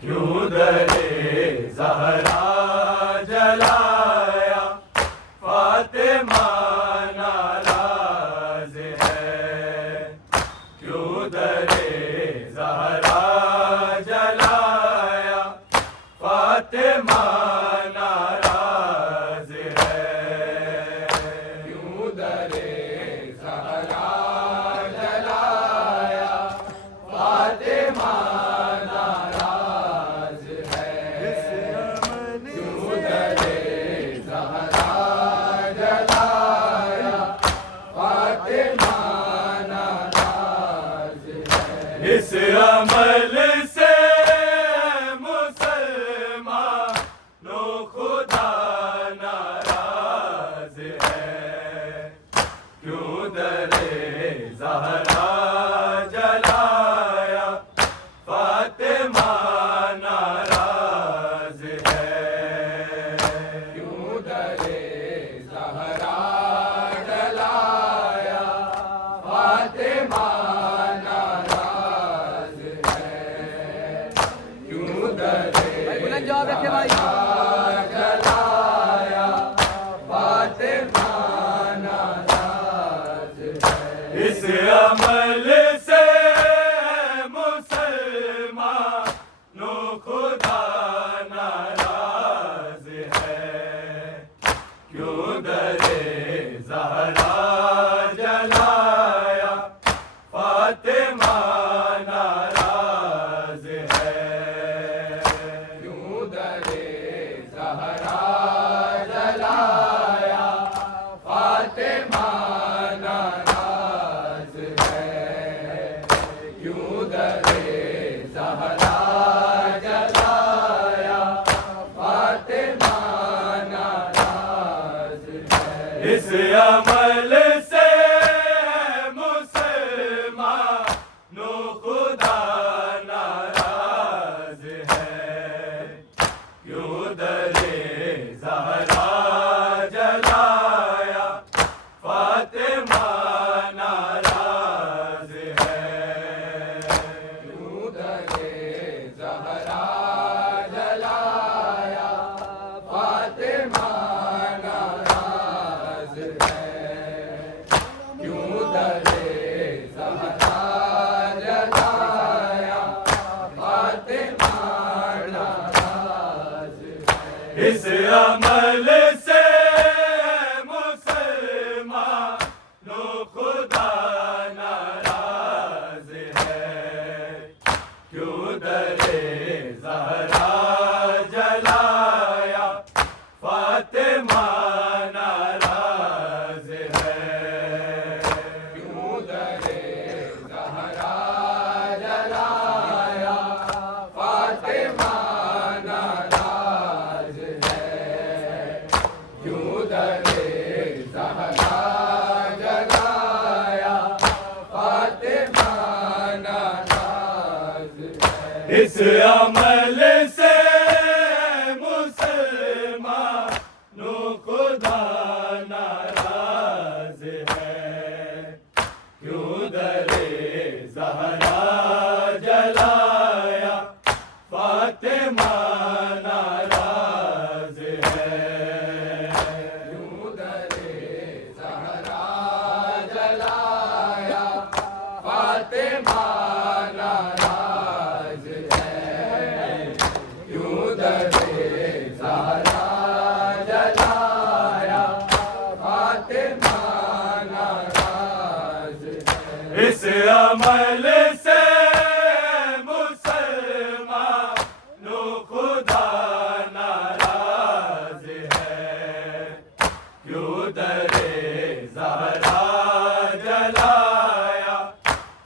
کیوں در زہرا جلایا فاطمہ ناراض ہے، کیوں در زہرا جلایا فاطمہ ناراض ہے، کیوں در زہرا جلایا فاطمہ اس عمل سے مسلمانوں خدا ناراض ہے، کیوں در زہرا جلایا فاطمہ ناراض ہے، کیوں در زہرا جلایا فاطمہ جواب رکھے بھائی جلایا فاطمہ ناراض ہے، اس عمل سے مسلمانوں خدا ناراض ہے، کیوں در زہرا جلایا فاطمہ ناراض ہے، اس عمل سے مسلمانوں خدا ناراض ہے، کیوں در زہرا جلایا فاطمہ ناراض ہے، کیوں در زہرا جلایا فاطمہ اس عمل سے مسلمانوں خدا ناراض ہے، کیوں در زہرا جلایا فاطمہ ناراض ہے، کیوں در زہرا جلایا فاطمہ اس عمل سے مسلمانوں خدا ناراض ہے، کیوں در زہرا جلایا فاطمہ ناراض ہے، کیوں در زہرا جلایا فاطمہ اس عمل سے مسلمانوں خدا ناراض ہے، کیوں در زہرا جلایا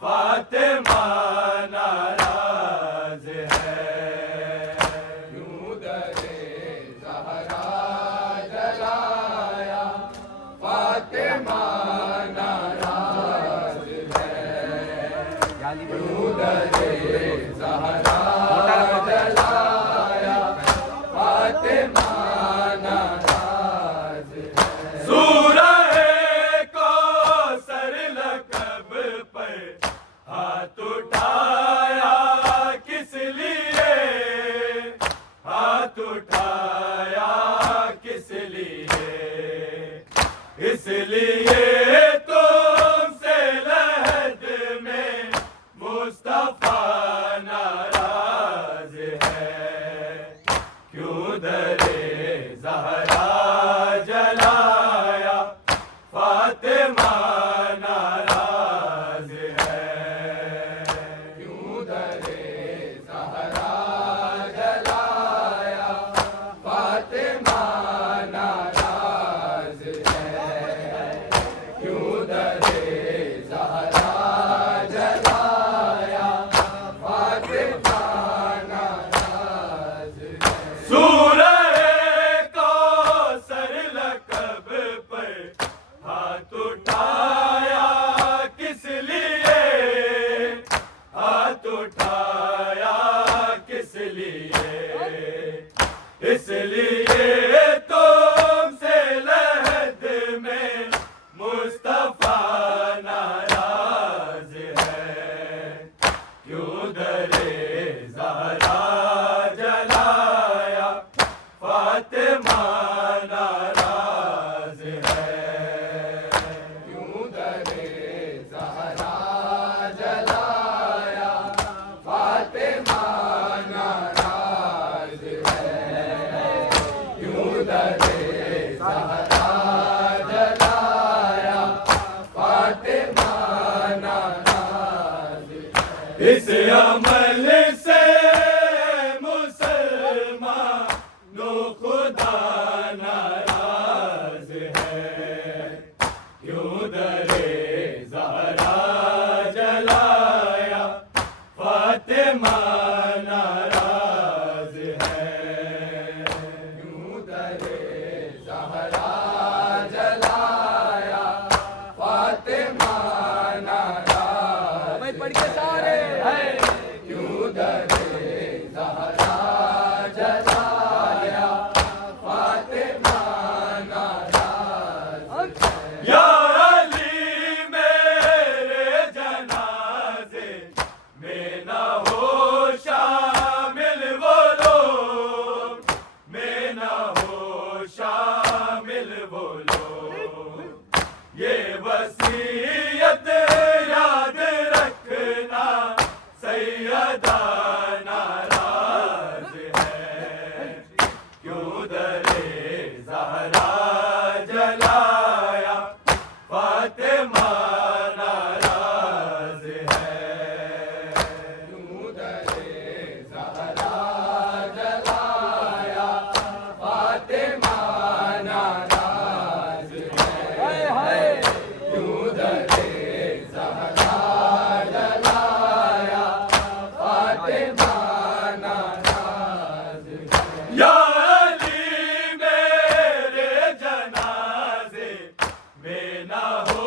فاطمہ ناراض ہے، کیوں ہاتھ اٹھایا کس لیے؟ اس لیے تم سے لحد میں مصطفیٰ ناراض ہے، کیوں در زہرا جلایا فاطمہ ناراض ہے، کیوں در زہرا جلایا فاطمہ ناراض ہے، کیوں در زہرا جلایا فاطمہ ناراض ہے۔ سورہ کوثر لقب پر ہاتھ اٹھایا کس لیے؟ ہاتھ اٹھایا کس لیے؟ اس لیے تم سے لحد میں مصطفیٰ ناراض ہے، کیوں در زہرا جلایا فاطمہ ناراض ہے، کیوں در زہرا جلایا فاطمہ ناراض ہے، کیوں در زہرا جلایا فاطمہ ناراض ہے۔ اس عمل سے مسلمانوں خدا ناراض ہے، کیوں در زہرا جلایا فاطمہ ناراض ہے، کیوں در زہرا جلایا فاطمہ ناراض پڑھ کے سارے ہے، کیوں در زہرا جلایا فاطمہ ناراض ہے۔ یا علی میرے جنازے میں نہ ہو شامل وہ لوگ، میں نہ ہو شامل وہ لوگ، یہ وصیت یاد رکھنا سیدہ ناراض ہے، کیوں در زہرا جلایا فاطمہ ناراض ہے، کیوں در زہرا جلایا فاطمہ ناراض ہے، کیوں در زہرا جلایا فاطمہ ناراض ہے۔ یا علی میرے جنازے میں نہ ہو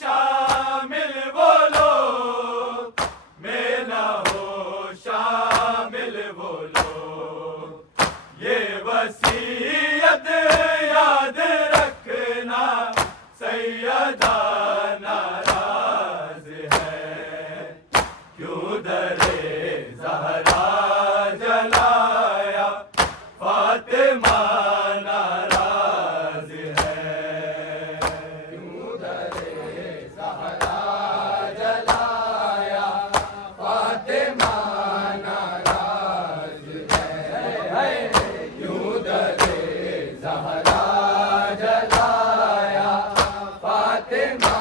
شامل وہ لوگ، میں نہ ہو شامل وہ لوگ، یہ وصیت یاد رکھنا سیدہ ناراض ہے، کیوں در زہرا جلایا فاطمہ ناراض ہے، کیوں در زہرا جلایا فاطمہ ناراض ہے، کیوں در زہرا جلایا فاطمہ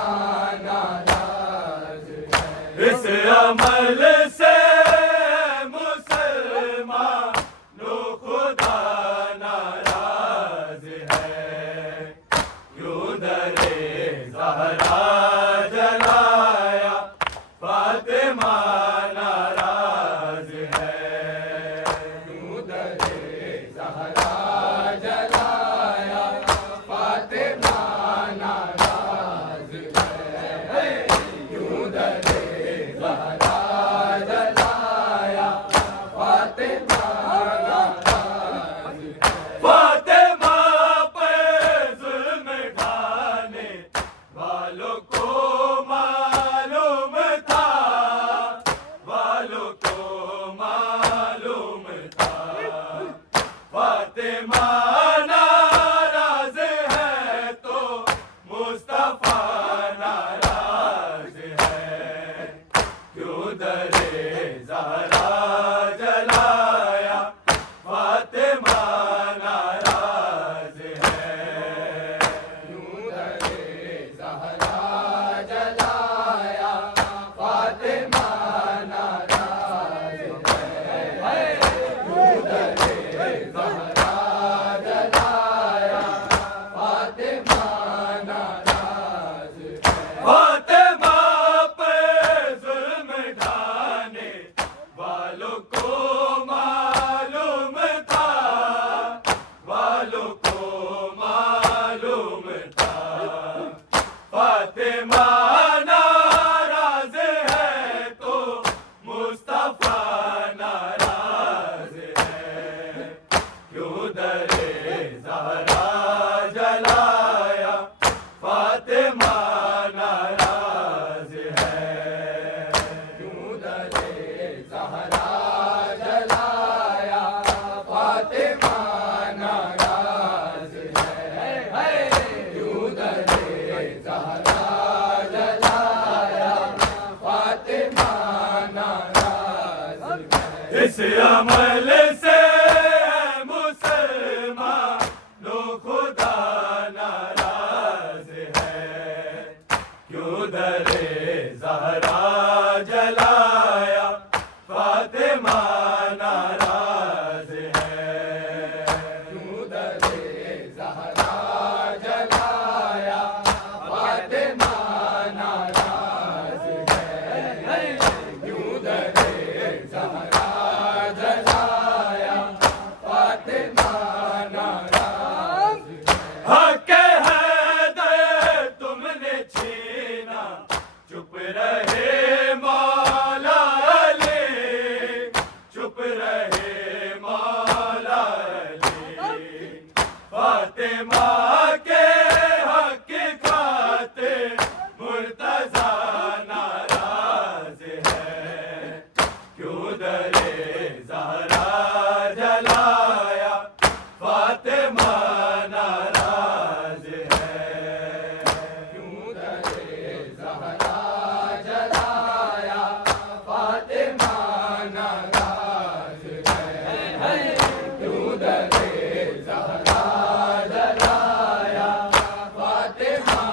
ناراض ہے۔ اس عمل سے مسلمانوں خدا ناراض عمل سے مسلمانوں خدا ناراض ہے، کیوں در زہرا جلایا فاطمہ ناراض ہے، کیوں در زہرا جلایا فاطمہ ناراض ہے، کیوں در زہرا جلایا فاطمہ ناراض ہے، حق حیدر تم نے چھینا چپ رہے مولا علی، چپ رہے مولا علی، فاطمہ کے حق خاطر مرتضیٰ ناراض ہے، کیوں در زہرا جلایا فاطمہ ناراض ہے، کیوں در زہرا جلایا فاطمہ ناراض ہے، کیوں در زہرا جلایا فاطمہ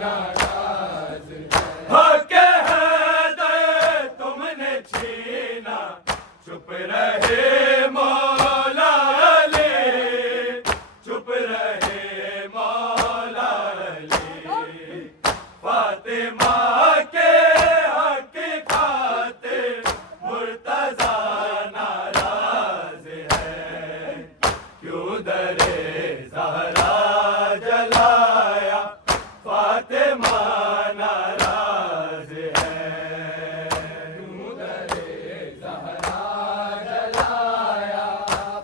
ناراض ہے، حق حیدر تم نے چھینا چپ رہے مولا علی، چپ رہے مولا علی، فاطمہ کے حق خاطر مرتضیٰ ناراض ہے، کیوں در زہرا جلایا فاطمہ ناراض ہے، کیوں در زہرا جلایا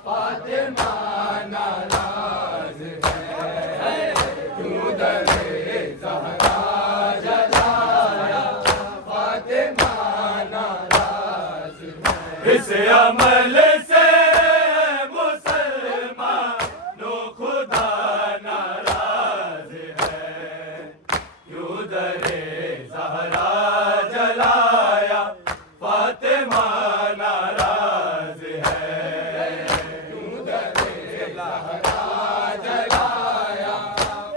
فاطمہ ناراض ہے، کیوں در زہرا جلایا فاطمہ ناراض ہے، اس عمل سے مسلمانوں خدا ناراض ہے، کیوں در زہرا جلایا فاطمہ ناراض ہے، کیوں در زہرا جلایا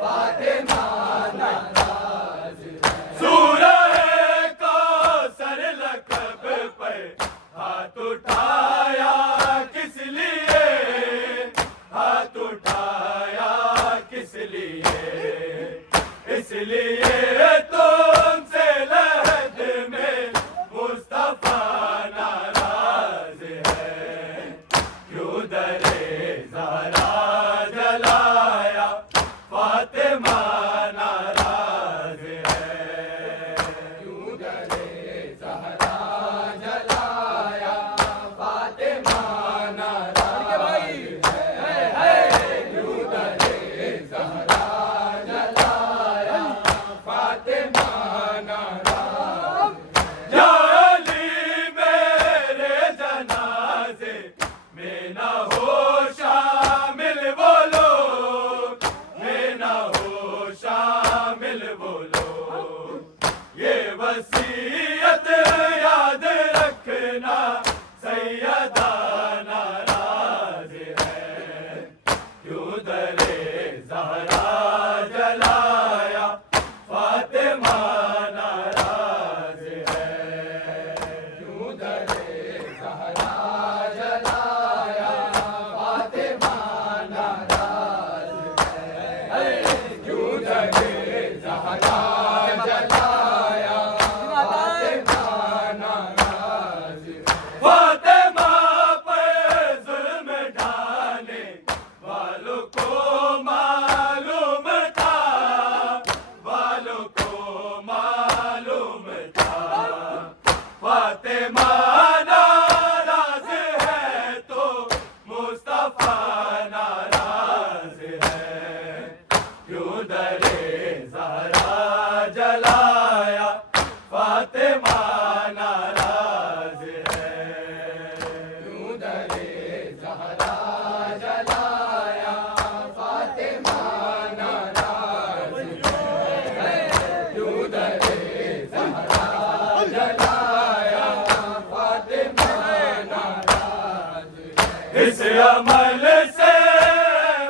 فاطمہ ناراض ہے، سورہ کوثر لقب پر ہاتھ اٹھایا کس لیے، ہاتھ اٹھایا کس لیے، اس لیے تم سے لحد میں مصطفیٰ ناراض ہے، کیوں در زہرا جلایا فاطمہ ناراض ہے، کیوں در زہرا جلایا فاطمہ ناراض ہے، کیوں در زہرا جلایا فاطمہ ناراض، یا علی میرے جنازے میں نہ ہو شامل وہ لوگ، میں نہ ہو شامل وہ لوگ، یہ وصیت یاد رکھنا سیدہ ناراض ہے، کیوں در زہرا جلایا فاطمہ ناراض ہے، کیوں در زہرا جلایا فاطمہ ناراض ہے، کیوں در زہرا جلایا فاطمہ ناراض ہے، فاطمہ پر ظلم ڈھانے والوں کو معلوم تھا، والوں کو معلوم تھا، فاطمہ ناراض ہے تو مصطفیٰ ناراض ہے، کیوں در زہرا جلایا فاطمہ ناراض ہے، کیوں در زہرا جلایا فاطمہ ناراض ہے، کیوں در زہرا جلایا فاطمہ ناراض اس عمل سے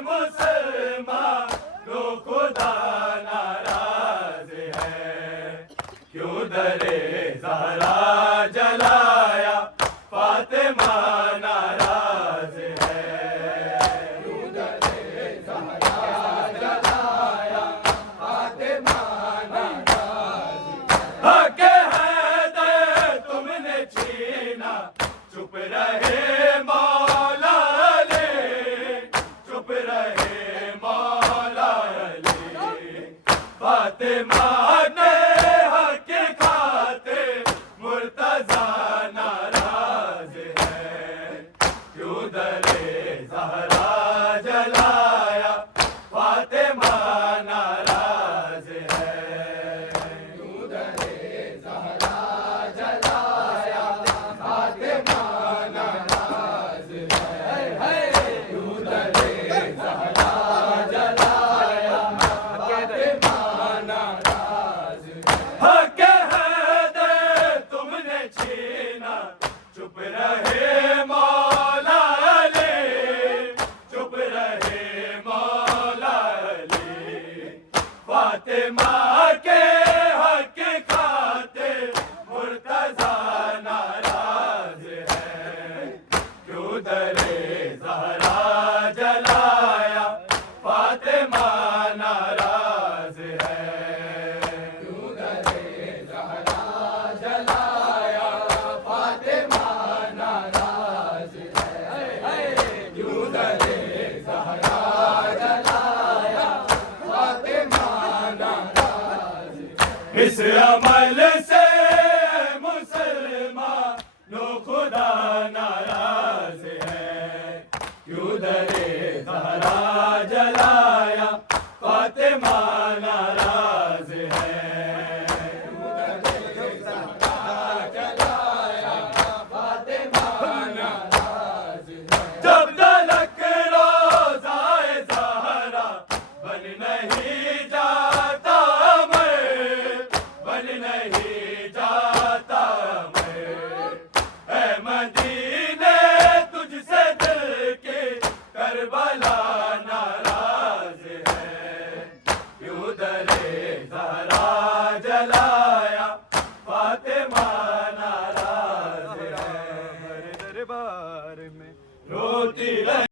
مسلمان کو خدا ناراض ہے، کیوں در زہرا جلایا فاطمہ ناراض ہے، کیوں در زہرا جلایا فاطمہ ناراض ہے، حق حیدر تم نے چھینا چپ رہے مولا علی، چپ رہے مولا علی، فاطمہ نے حق خاطر مرتضیٰ ناراض ہے، کیوں در زہرا جلایا فاطمہ ناراض ہے، کیوں در زہرا جلایا فاطمہ ناراض ہے، کیوں در زہرا جلایا فاطمہ ناراض ہے، حق حیدر تم نے چھینا چپ رہے مولا علی، چپ رہے مولا علی، فاطمہ کے حق خاطر مرتضیٰ ناراض ہے، کیوں در زہرا جلایا فاطمہ ناراض ہے، کیوں در زہرا جلایا فاطمہ ناراض ہے، کیوں در زہرا جلایا فاطمہ ناراض ہے، اس عمل سے مسلمان خدا ناراض ہے، کیوں در زہرا جلایا فاطمہ ناراض ہے، کیوں در زہرا جلایا فاطمہ ناراض ہے، جب تلک روضہ زہرا بن نہیں جاتا میں، بن نہیں جاتا میں، اے مدینے تجھ سے دل کی کربلا ناراض ہے، کیوں در زہرا جلایا فاطمہ ناراض ہے، دربار میں روتی رہے